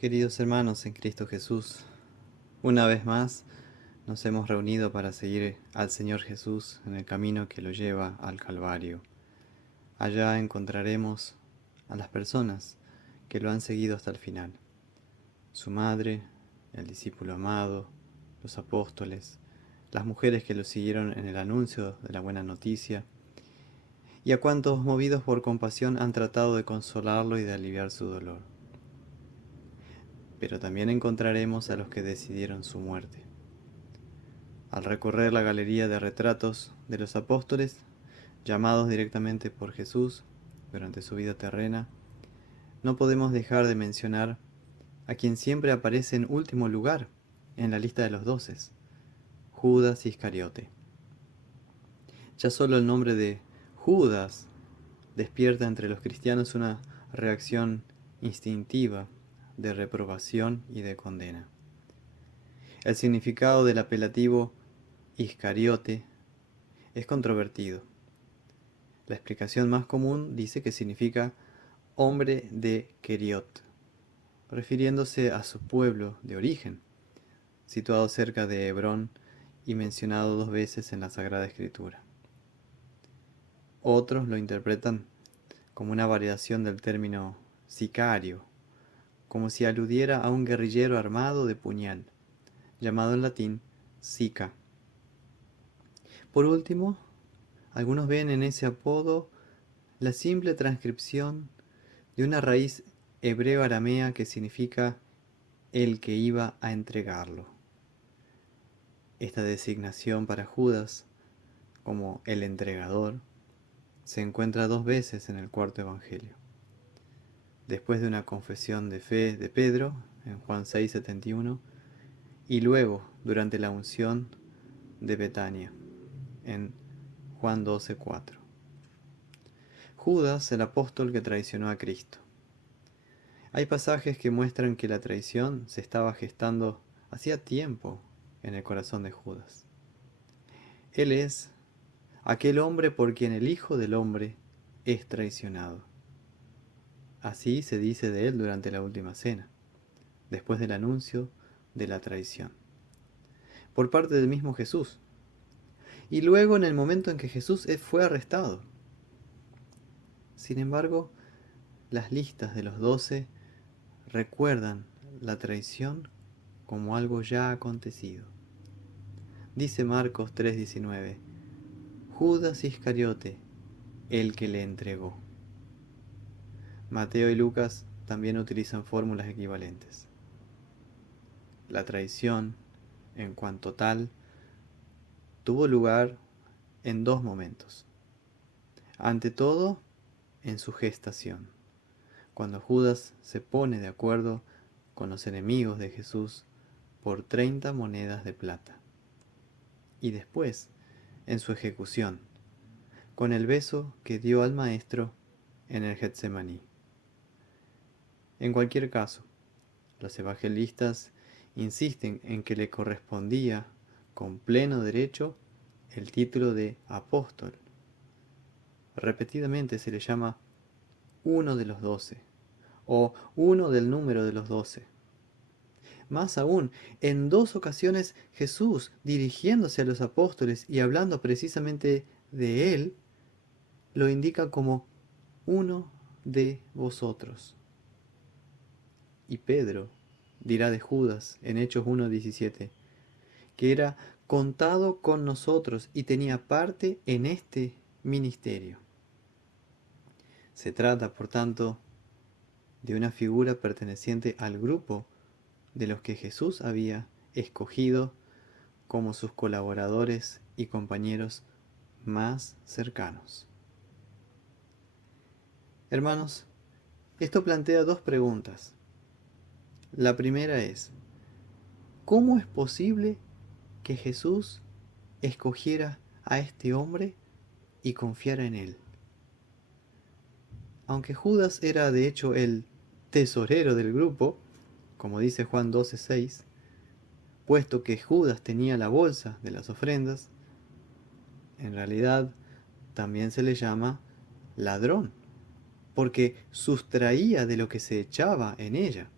Queridos hermanos en Cristo Jesús, una vez más nos hemos reunido para seguir al Señor Jesús en el camino que lo lleva al Calvario. Allá encontraremos a las personas que lo han seguido hasta el final. Su madre, el discípulo amado, los apóstoles, las mujeres que lo siguieron en el anuncio de la buena noticia, y a cuantos movidos por compasión han tratado de consolarlo y de aliviar su dolor. Pero también encontraremos a los que decidieron su muerte. Al recorrer la galería de retratos de los apóstoles, llamados directamente por Jesús durante su vida terrena, no podemos dejar de mencionar a quien siempre aparece en último lugar en la lista de los 12, Judas Iscariote. Ya solo el nombre de Judas despierta entre los cristianos una reacción instintiva de reprobación y de condena. El significado del apelativo Iscariote es controvertido. La explicación más común dice que significa hombre de Keriot, refiriéndose a su pueblo de origen, situado cerca de Hebrón y mencionado 2 veces en la Sagrada Escritura. Otros lo interpretan como una variación del término sicario, como si aludiera a un guerrillero armado de puñal, llamado en latín sica. Por último, algunos ven en ese apodo la simple transcripción de una raíz hebreo-aramea que significa el que iba a entregarlo. Esta designación para Judas, como el entregador, se encuentra 2 veces en el cuarto evangelio. Después de una confesión de fe de Pedro, en Juan 6:71, y luego durante la unción de Betania, en Juan 12:4. Judas, el apóstol que traicionó a Cristo. Hay pasajes que muestran que la traición se estaba gestando hacía tiempo en el corazón de Judas. Él es aquel hombre por quien el Hijo del Hombre es traicionado. Así se dice de él durante la última cena, después del anuncio de la traición, por parte del mismo Jesús, y luego en el momento en que Jesús fue arrestado. Sin embargo, las listas de los 12 recuerdan la traición como algo ya acontecido. Dice Marcos 3:19, Judas Iscariote, el que le entregó. Mateo y Lucas también utilizan fórmulas equivalentes. La traición, en cuanto tal, tuvo lugar en 2 momentos. Ante todo, en su gestación, cuando Judas se pone de acuerdo con los enemigos de Jesús por 30 monedas de plata. Y después, en su ejecución, con el beso que dio al Maestro en el Getsemaní. En cualquier caso, los evangelistas insisten en que le correspondía con pleno derecho el título de apóstol. Repetidamente se le llama uno de los 12 o uno del número de los 12. Más aún, en 2 ocasiones Jesús, dirigiéndose a los apóstoles y hablando precisamente de él, lo indica como uno de vosotros. Y Pedro dirá de Judas en Hechos 1:17, que era contado con nosotros y tenía parte en este ministerio. Se trata, por tanto, de una figura perteneciente al grupo de los que Jesús había escogido como sus colaboradores y compañeros más cercanos. Hermanos, esto plantea 2 preguntas. La primera es, ¿cómo es posible que Jesús escogiera a este hombre y confiara en él? Aunque Judas era de hecho el tesorero del grupo, como dice Juan 12:6, puesto que Judas tenía la bolsa de las ofrendas, en realidad también se le llama ladrón, porque sustraía de lo que se echaba en ella.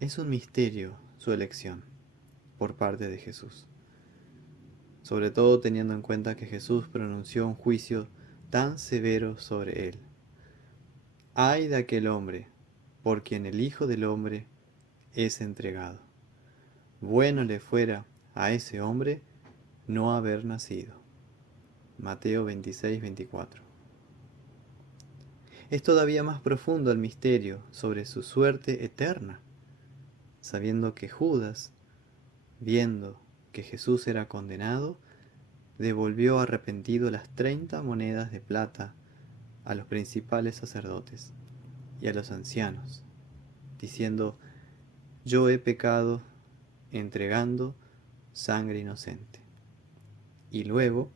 Es un misterio su elección por parte de Jesús, sobre todo teniendo en cuenta que Jesús pronunció un juicio tan severo sobre él. Ay de aquel hombre por quien el Hijo del Hombre es entregado. Bueno le fuera a ese hombre no haber nacido. Mateo 26-24. Es todavía más profundo el misterio sobre su suerte eterna, sabiendo que Judas, viendo que Jesús era condenado, devolvió arrepentido las 30 monedas de plata a los principales sacerdotes y a los ancianos, diciendo: yo he pecado entregando sangre inocente. Y luego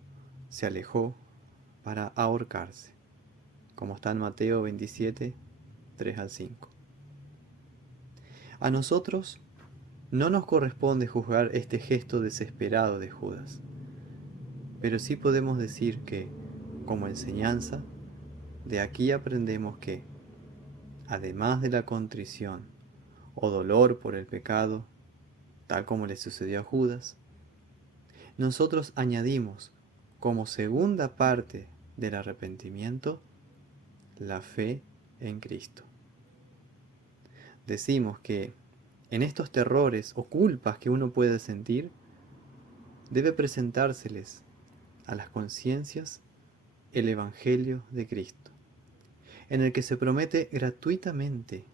se alejó para ahorcarse, como está en Mateo 27, 3 al 5. A nosotros no nos corresponde juzgar este gesto desesperado de Judas, pero sí podemos decir que, como enseñanza, de aquí aprendemos que, además de la contrición o dolor por el pecado, tal como le sucedió a Judas, nosotros añadimos como segunda parte del arrepentimiento la fe en Cristo. Decimos que en estos terrores o culpas que uno puede sentir, debe presentárseles a las conciencias el Evangelio de Cristo, en el que se promete gratuitamente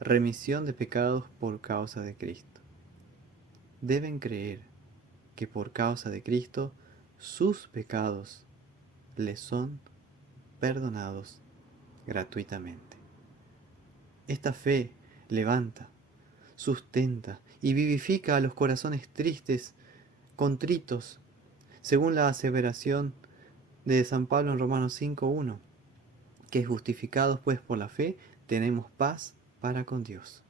remisión de pecados por causa de Cristo. Deben creer que por causa de Cristo sus pecados les son perdonados gratuitamente. Esta fe levanta, sustenta y vivifica a los corazones tristes, contritos, según la aseveración de San Pablo en Romanos 5:1, que justificados pues por la fe tenemos paz para con Dios.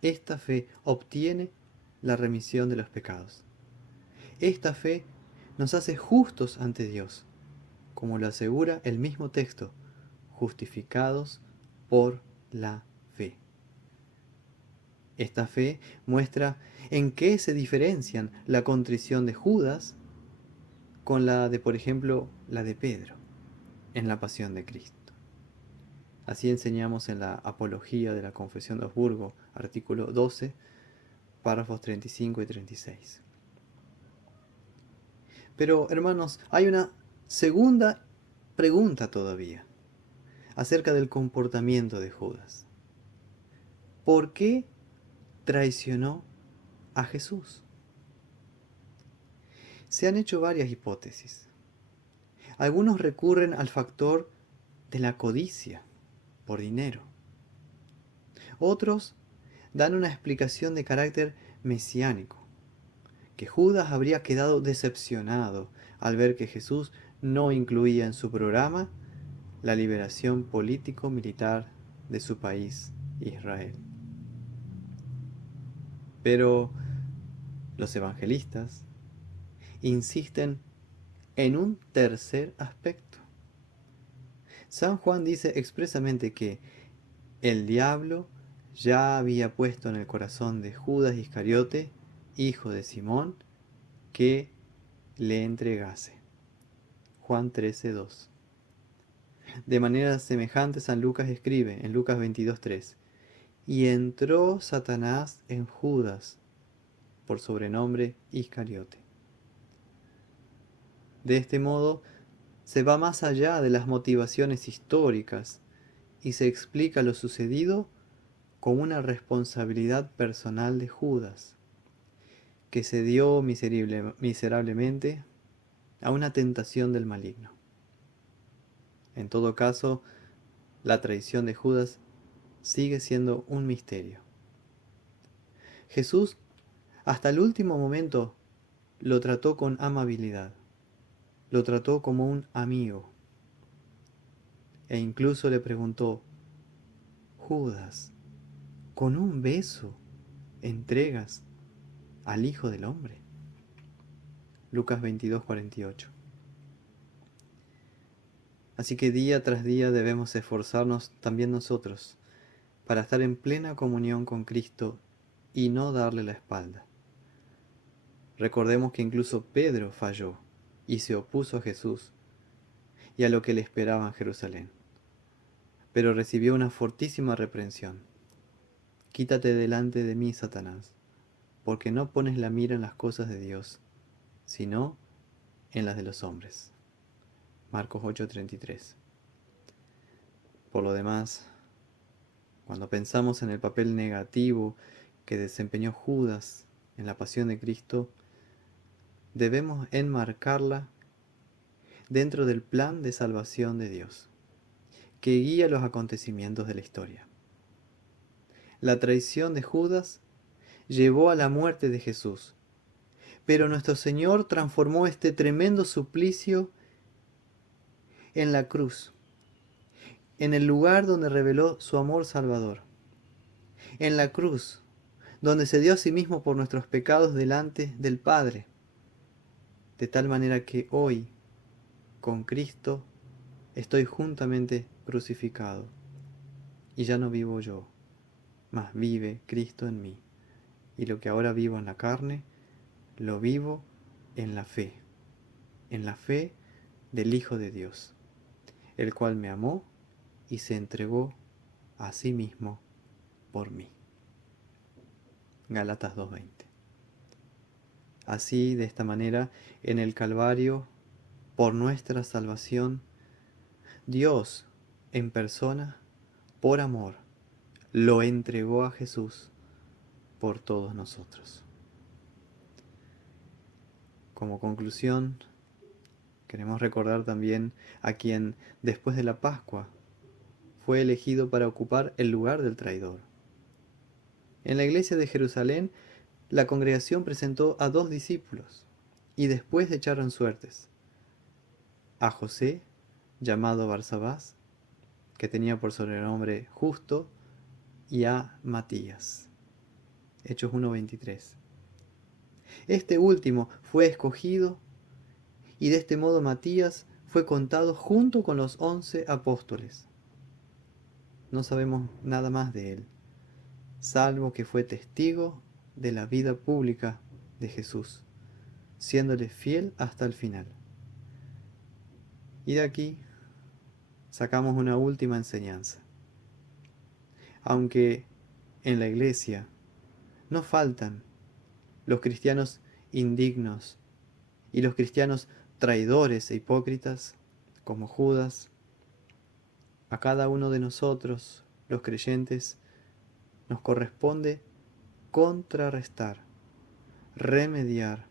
Esta fe obtiene la remisión de los pecados. Esta fe nos hace justos ante Dios, como lo asegura el mismo texto, justificados por la fe. Esta fe muestra en qué se diferencian la contrición de Judas con la de, por ejemplo, la de Pedro en la pasión de Cristo. Así enseñamos en la Apología de la Confesión de Augsburgo, artículo 12, párrafos 35 y 36. Pero, hermanos, hay una segunda pregunta todavía acerca del comportamiento de Judas. ¿Por qué traicionó a Jesús? Se han hecho varias hipótesis. Algunos recurren al factor de la codicia por dinero. Otros dan una explicación de carácter mesiánico, que Judas habría quedado decepcionado al ver que Jesús no incluía en su programa la liberación político-militar de su país, Israel. Pero los evangelistas insisten en un tercer aspecto. San Juan dice expresamente que el diablo ya había puesto en el corazón de Judas Iscariote, hijo de Simón, que le entregase. Juan 13:2. De manera semejante San Lucas escribe en Lucas 22:3: y entró Satanás en Judas, por sobrenombre Iscariote. De este modo, se va más allá de las motivaciones históricas y se explica lo sucedido con una responsabilidad personal de Judas, que se dio miserablemente a una tentación del maligno. En todo caso, la traición de Judas sigue siendo un misterio. Jesús, hasta el último momento, lo trató con amabilidad, lo trató como un amigo, e incluso le preguntó: Judas, ¿con un beso entregas al Hijo del Hombre? Lucas 22:48. Así que día tras día debemos esforzarnos también nosotros para estar en plena comunión con Cristo y no darle la espalda. Recordemos que incluso Pedro falló y se opuso a Jesús y a lo que le esperaba en Jerusalén, pero recibió una fortísima reprensión. Quítate delante de mí, Satanás, porque no pones la mira en las cosas de Dios, sino en las de los hombres. Marcos 8:33. Por lo demás, cuando pensamos en el papel negativo que desempeñó Judas en la pasión de Cristo, debemos enmarcarla dentro del plan de salvación de Dios, que guía los acontecimientos de la historia. La traición de Judas llevó a la muerte de Jesús, pero nuestro Señor transformó este tremendo suplicio en la cruz, en el lugar donde reveló su amor salvador, en la cruz, donde se dio a sí mismo por nuestros pecados delante del Padre, de tal manera que hoy, con Cristo, estoy juntamente crucificado, y ya no vivo yo, mas vive Cristo en mí, y lo que ahora vivo en la carne, lo vivo en la fe del Hijo de Dios, el cual me amó y se entregó a sí mismo por mí. Gálatas 2:20. Así, de esta manera, en el Calvario, por nuestra salvación, Dios en persona, por amor, lo entregó a Jesús por todos nosotros. Como conclusión, queremos recordar también a quien, después de la Pascua, fue elegido para ocupar el lugar del traidor. En la iglesia de Jerusalén, la congregación presentó a 2 discípulos y después echaron suertes: a José, llamado Barsabás, que tenía por sobrenombre Justo, y a Matías. Hechos 1:23. Este último fue escogido y de este modo Matías fue contado junto con los 11 apóstoles. No sabemos nada más de él, salvo que fue testigo de la vida pública de Jesús, siéndole fiel hasta el final. Y de aquí sacamos una última enseñanza. Aunque en la iglesia no faltan los cristianos indignos y los cristianos traidores e hipócritas, como Judas, a cada uno de nosotros, los creyentes, nos corresponde contrarrestar, remediar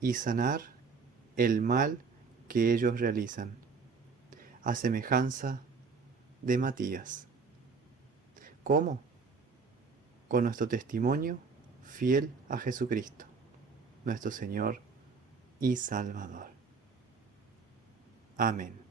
y sanar el mal que ellos realizan, a semejanza de Matías. ¿Cómo? Con nuestro testimonio fiel a Jesucristo, nuestro Señor y Salvador. Amén.